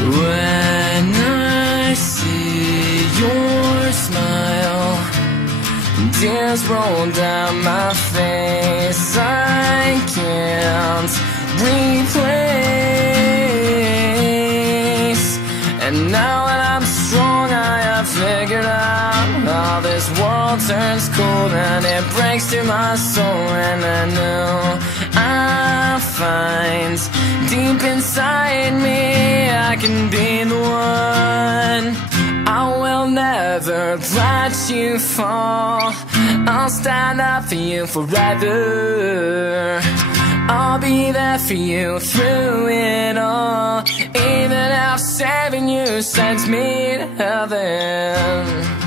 When I see your smile, tears roll down my face. I can't replace. And now that I'm strong, I have figured out how this world turns cold and it breaks through my soul. And I know I find deep inside me I can be the one. I will never let you fall. I'll stand up for you forever. I'll be there for you through it all, even if saving you sends me to heaven.